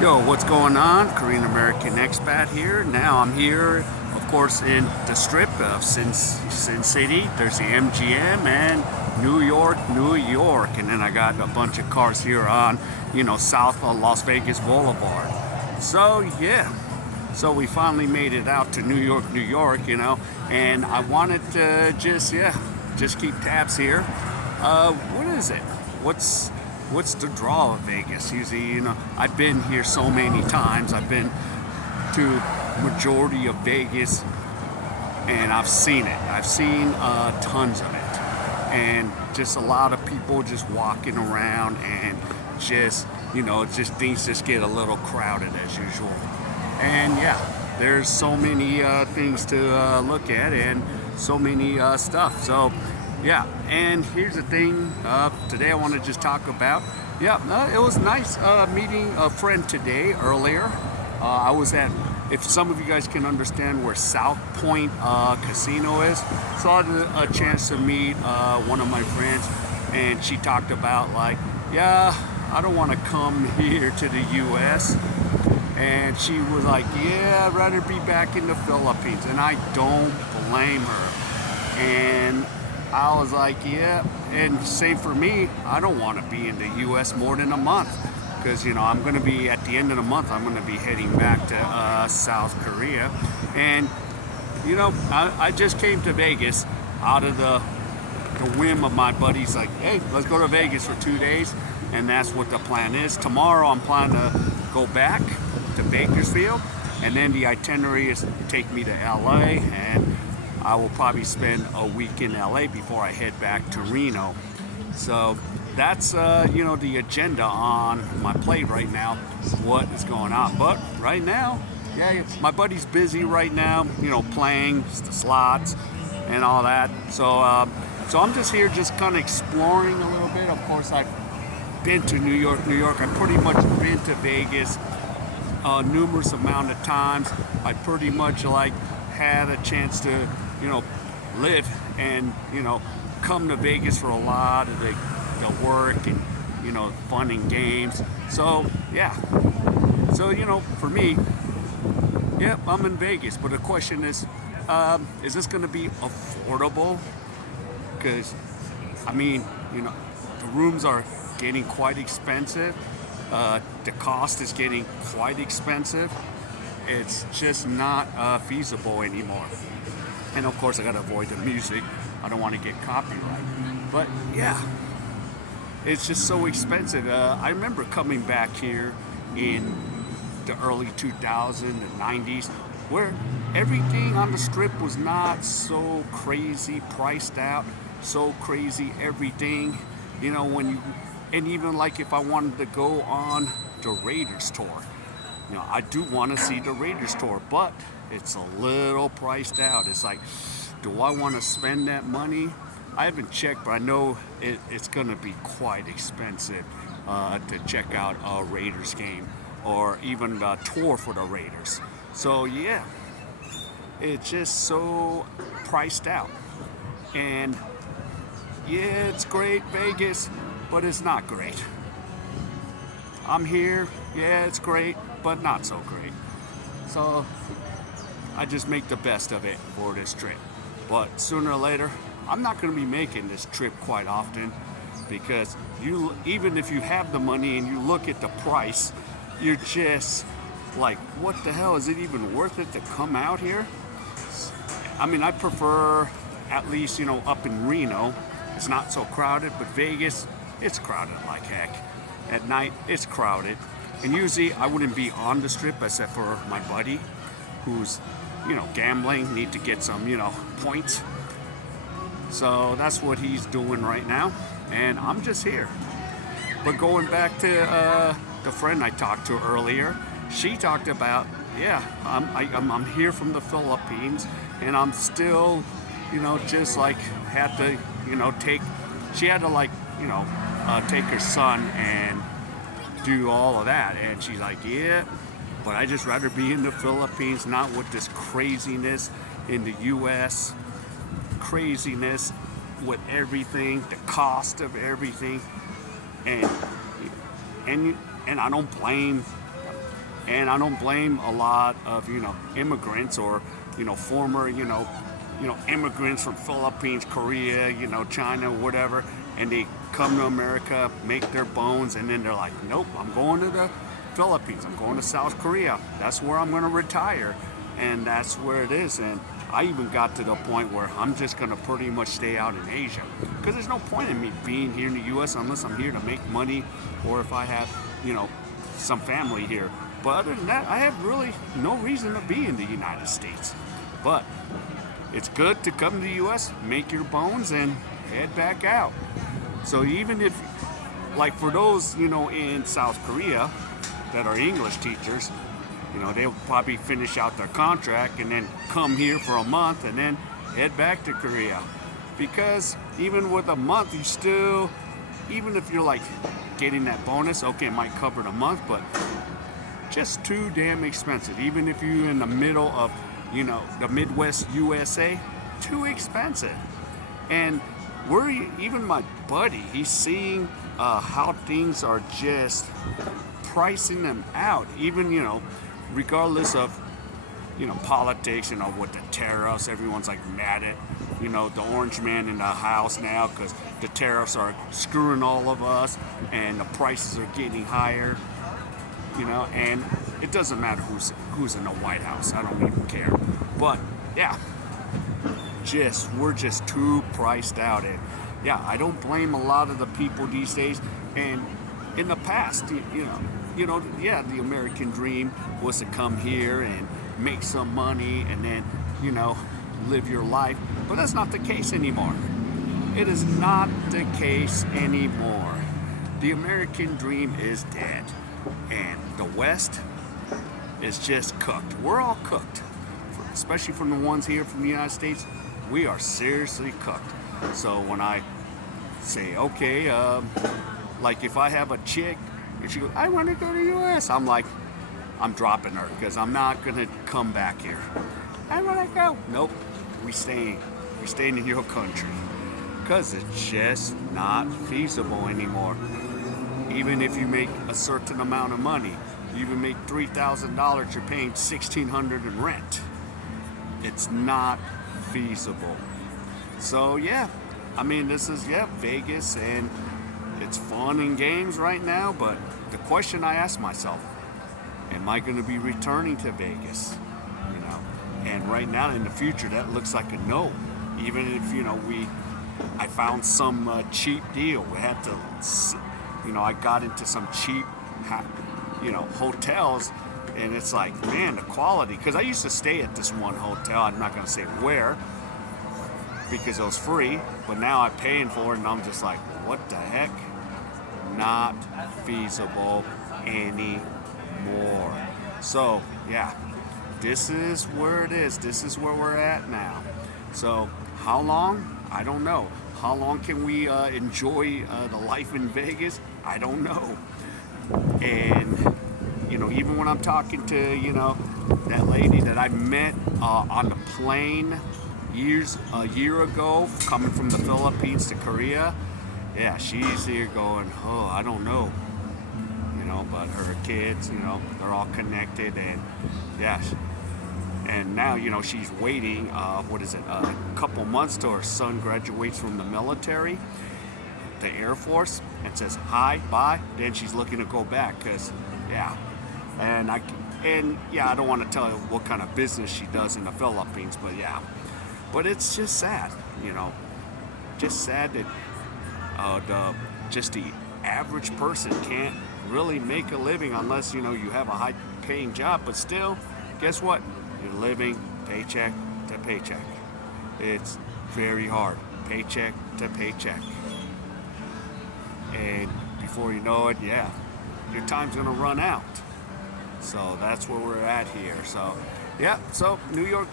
Yo, what's going on? Korean American expat here. Now I'm here, of course, in the strip of Sin City. There's the MGM and New York, New York. And then I got a bunch of cars here on, south of Las Vegas Boulevard. So, yeah. So we finally made it out to New York, New York, and I wanted to just keep tabs here. What is it? What's the draw of Vegas? Usually, I've been here so many times. I've been to majority of Vegas, and I've seen it. I've seen tons of it, and just a lot of people just walking around, and just things just get a little crowded as usual. And yeah, there's so many things to look at, and so many stuff. So yeah, and here's the thing. Today I want to just talk about. Yeah, it was nice meeting a friend today earlier. I was at, if some of you guys can understand where South Point Casino is, so I had a chance to meet one of my friends, and she talked about like, yeah, I don't want to come here to the U.S. And she was like, yeah, I'd rather be back in the Philippines, and I don't blame her. And I was like, yeah, and same for me. I don't want to be in the U.S. more than a month because, I'm going to be, at the end of the month, I'm going to be heading back to South Korea. And, I just came to Vegas out of the whim of my buddies, like, hey, let's go to Vegas for 2 days. And that's what the plan is. Tomorrow I'm planning to go back to Bakersfield, and then the itinerary is take me to LA, and I will probably spend a week in LA before I head back to Reno. So that's the agenda on my plate right now, what is going on. But right now, yeah, my buddy's busy right now, playing the slots and all that. So I'm just here just kind of exploring a little bit. Of course, I've been to New York, New York. I've pretty much been to Vegas numerous amount of times. I pretty much had a chance to live and come to Vegas for a lot of the work and fun and games. So yeah, so for me, yeah, I'm in Vegas, but the question is this going to be affordable? Because the rooms are getting quite expensive. The cost is getting quite expensive. It's just not feasible anymore. And of course, I gotta avoid the music. I don't want to get copyright. But yeah, it's just so expensive. I remember coming back here in the early 2000s, the 90s, where everything on the strip was not so crazy priced out, so crazy everything. And even like if I wanted to go on the Raiders tour, I do want to see the Raiders tour, but it's a little priced out. It's like, do I want to spend that money? I haven't checked, but I know it's going to be quite expensive to check out a Raiders game or even a tour for the Raiders. So yeah, it's just so priced out. And yeah, it's great, Vegas, but it's not great. I'm here, yeah, it's great, but not so great. So I just make the best of it for this trip. But sooner or later, I'm not going to be making this trip quite often because even if you have the money and you look at the price, you're just like, what the hell, is it even worth it to come out here? I prefer at least, up in Reno. It's not so crowded, but Vegas, it's crowded like heck. At night, it's crowded. And usually I wouldn't be on the strip except for my buddy who's, gambling, need to get some, points. So that's what he's doing right now. And I'm just here. But going back to the friend I talked to earlier, she talked about, yeah, I'm here from the Philippines, and I'm still, just like had to, she had to take her son and do all of that. And she's like, yeah, but I just rather be in the Philippines, not with this craziness in the U.S., craziness with everything, the cost of everything. And I don't blame And I don't blame a lot of, immigrants or, former, immigrants from Philippines, Korea, China, whatever, and they come to America, make their bones, and then they're like, nope, I'm going to the Philippines, I'm going to South Korea. That's where I'm going to retire, and that's where it is. And I even got to the point where I'm just going to pretty much stay out in Asia, because there's no point in me being here in the U.S. unless I'm here to make money, or if I have, some family here. But other than that, I have really no reason to be in the United States. But it's good to come to the U.S., make your bones, and head back out. So even if, like for those, in South Korea that are English teachers, they'll probably finish out their contract and then come here for a month and then head back to Korea. Because even with a month, you still, even if you're like getting that bonus, okay, it might cover the month, but just too damn expensive. Even if you're in the middle of, the Midwest USA, too expensive. And even my buddy, he's seeing how things are just pricing them out. Even, regardless of, politics, with the tariffs, everyone's like mad at, the orange man in the house now because the tariffs are screwing all of us and the prices are getting higher, and it doesn't matter who's in the White House. I don't even care. But yeah, we're just too priced out. And yeah, I don't blame a lot of the people these days. And in the past, yeah, the American dream was to come here and make some money and then, live your life. But that's not the case anymore. It is not the case anymore. The American dream is dead. And the West is just cooked. We're all cooked. Especially from the ones here from the United States, we are seriously cooked. So when I say, okay, like if I have a chick and she goes, I want to go to the U.S., I'm like, I'm dropping her because I'm not going to come back here. I want to go. Nope, we're staying in your country because it's just not feasible anymore. Even if you make a certain amount of money, you even make $3,000, you're paying $1,600 in rent. It's not feasible. So yeah, I mean, this is, Vegas, and it's fun and games right now, but the question I ask myself, am I going to be returning to Vegas? And right now in the future, that looks like a no. Even if, I found some cheap deal. We had to, I got into some cheap, hotels, and it's like, man, the quality, because I used to stay at this one hotel, I'm not going to say where, because it was free, but now I'm paying for it, and I'm just like, what the heck? Not feasible anymore. So, yeah, this is where it is. This is where we're at now. So, how long? I don't know. How long can we enjoy the life in Vegas? I don't know. And, even when I'm talking to, that lady that I met on the plane a year ago, coming from the Philippines to Korea, yeah, she's here going, oh, I don't know. But her kids, they're all connected, and yeah. And now, she's waiting, a couple months till her son graduates from the military, the Air Force, and says hi, bye. Then she's looking to go back, because, yeah. And I don't want to tell you what kind of business she does in the Philippines, but yeah. But it's just sad, just sad that the average person can't really make a living unless, you have a high-paying job. But still, guess what? You're living paycheck to paycheck. It's very hard, paycheck to paycheck. And before you know it, yeah, your time's gonna run out. So that's where we're at here. So, yeah, so New York,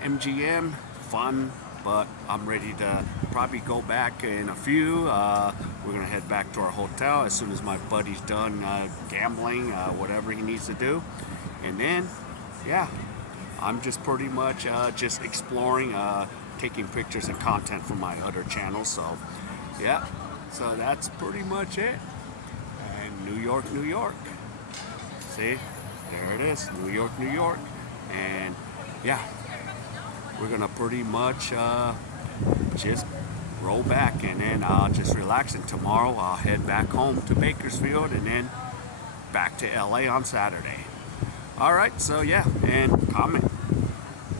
MGM, fun, but I'm ready to probably go back in a few. We're gonna head back to our hotel as soon as my buddy's done gambling, whatever he needs to do. And then, yeah, I'm just pretty much just exploring, taking pictures and content from my other channels. So, yeah, so that's pretty much it. And New York. See? There it is, New York, New York. And yeah, we're gonna pretty much just roll back, and then I'll just relax. And tomorrow I'll head back home to Bakersfield, and then back to LA on Saturday. All right, so yeah, and comment.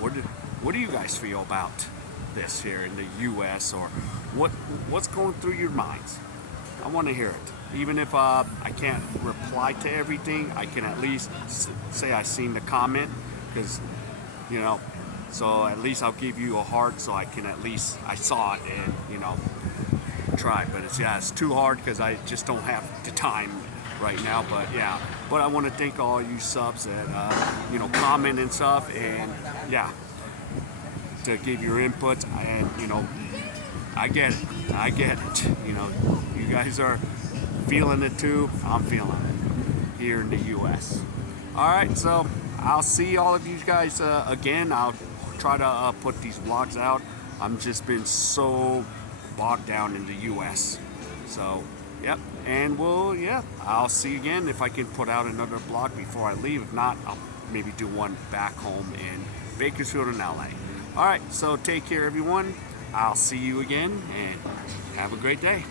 What do you guys feel about this here in the U.S. or what's going through your minds? I want to hear it. Even if I can't reply to everything, I can at least say I seen the comment, because you know. So at least I'll give you a heart, so I can at least I saw it and try. But it's too hard because I just don't have the time right now. But yeah, but I want to thank all you subs that comment and stuff, and yeah, to give your inputs. And I get it. You guys are feeling it too. I'm feeling it here in the U.S. All right, so I'll see all of you guys again. I'll try to put these vlogs out. I'm just been so bogged down in the U.S. So, yep. And I'll see you again if I can put out another vlog before I leave. If not, I'll maybe do one back home in Bakersfield and LA. All right, so take care, everyone. I'll see you again, and have a great day.